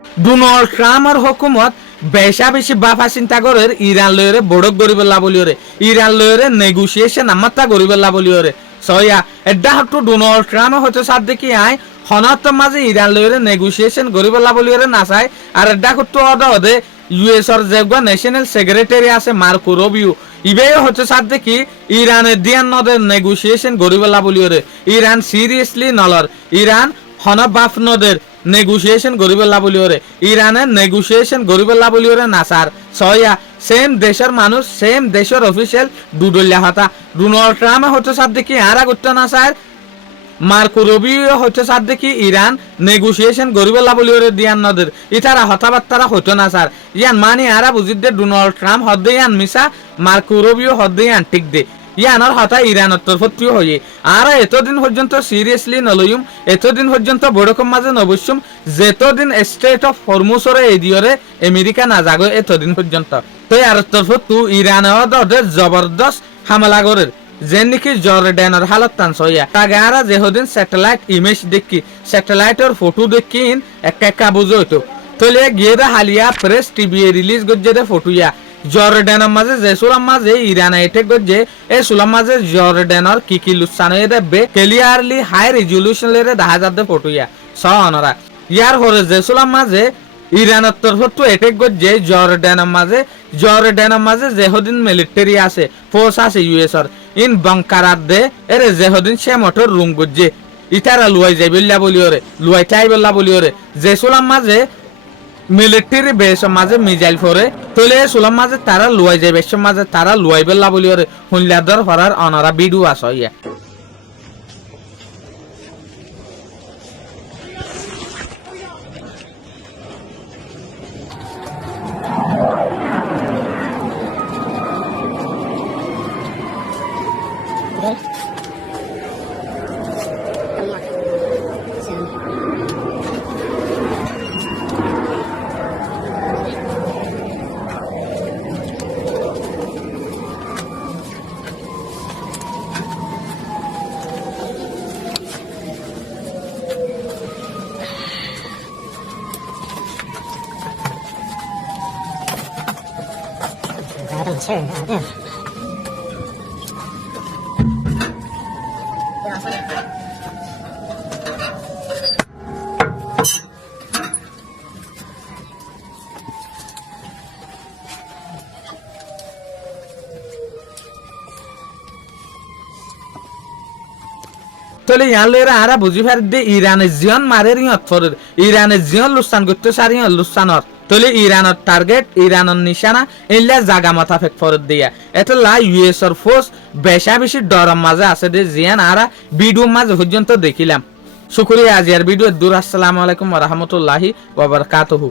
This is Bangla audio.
ডোনাল্ড ট্রাম্পর হকুমত বেশা বেশি বাফা চিন্তা করে ইরান লয়রে বড়ক গরিবেল্লা বলিওরে ইরান লয়রে নেগোসিয়েশন আমাত্তা গরিবেল্লা বলিওরে সয়া এডা হটু ডোনাল্ড ট্রাম্প হচ্ছে সাদ দেখি আই হনত মাঝে ইরান লয়রে নেগোসিয়েশন গরিবেল্লা বলিওরে না চাই আর এডা হটু অদে ইউএসর যেগুলো ন্যাশনাল সেক্রেটারি আছে মার্কো রুবিও ইবে হচ্ছে সাদ দেখি ইরানের দিয়ান নদের নেগোসিয়েশন গরিবেল্লা বলিওরে ইরান সিরিয়াসলি নলর ইরান হন বাফ নদের নেগোসিয়েশন গরিবেল্লা বলিওরে ইরানের নেগোসিয়েশন গরিবেল্লা বলিওরে না স্যার সয়া সেম দেশের মানুষ সেম দেশের অফিসিয়াল দুডলিয়া হতা ডোনাল্ড ট্রাম্প হচ্ছে সাদ দেখি আর করতে না স্যার মার্কো রুবিও হচ্ছে সাদ দেখি ইরান নেগোসিয়েশন গরিবেল্লা বলিওরে দিয়ান নদের ইতারা হতাবার্তারা হতো না স্যার ইয়ান মানে আরা বুঝিত দে ডোনাল্ড ট্রাম্প হদ্দে ইয়ান মিসা মার্কো রুবিও হদ্দে ইয়ান ঠিক দে ইয়ানোর হতা ইরানের তরফত্রিও হয়ে আর এতদিন পর্যন্ত সিরিয়াসলি নলইম এতদিন পর্যন্ত বড়কম মাঝে নবস্যম যেতদিন স্টেট অফ হরমুসরে এদিয়রে আমেরিকা না যাগো এতদিন পর্যন্ত তো আর তরফত তু ইরানের জবরদস্ত হামলা করে যে নাকি জর্ডানের হালত টানছ হইয়া তাকে আর যেহদিন স্যাটেলাইট ইমেজ দেখি স্যাটেলাইটের ফটো দেখিন একা বুঝো হইতো তলে গিয়ে হালিয়া প্রেস টিভি রিলিজ গজ্জে ফটো ইয়া জর্ডানের মাঝে যে সুলাম মাঝে ইরান এটেক গজ্জে এই সুলাম মাঝে জর্ডানের কি লুসান হয়ে দেবে ক্লিয়ারলি হাই রেজলিউশন লেরে দেখা যাবে ফটো ইয়া সনরা ইয়ার হরে যে সুলাম মাঝে ইরানের তরফত এটেক গজ্জে জর্ডানের মাঝে যেহদিন মিলিটারি আছে ফোর্স আছে ইউএসর ইন বাংকারাত দে এরে যেহদিন সে মোটর রুম গজ্জে ইতারা লুয়াই যাই বললা বলিওরে লুয়াই চাই বললা বলিওরে যে সুলাম মাঝে মিলিটারি বেশ মাঝে মিজাইল ফরে তলে সুলাম মাঝে তারা লুয়াই যায় বেশ মাঝে তারা লুয়াই বললা বলিওরে হুনলাদর ফরার অনরা ভিডিও আছে ইয়া তলে ইয়ান লইরা আরা বুঝি ফার দে ইরানের জিয়ন মারের ইয়ত ফরের ইরানের জিয়ন লুসান করতে সার ইয়ন লুসানর তলে ইরানের টার্গেট ইরানের নিশানা এলা জাগা মাথা ফেক ফরের দিয়া এতলা ইউএসর ফোর্স বেশা বেশি ডরম মাঝে আছে দে জিয়ান আরা ভিডিও মাঝে পর্যন্ত দেখিলাম শুকরিয়া আজিয়ার ভিডিও দূর আসসালামু আলাইকুম ওয়া রাহমাতুল্লাহি ওয়া বারাকাতুহু।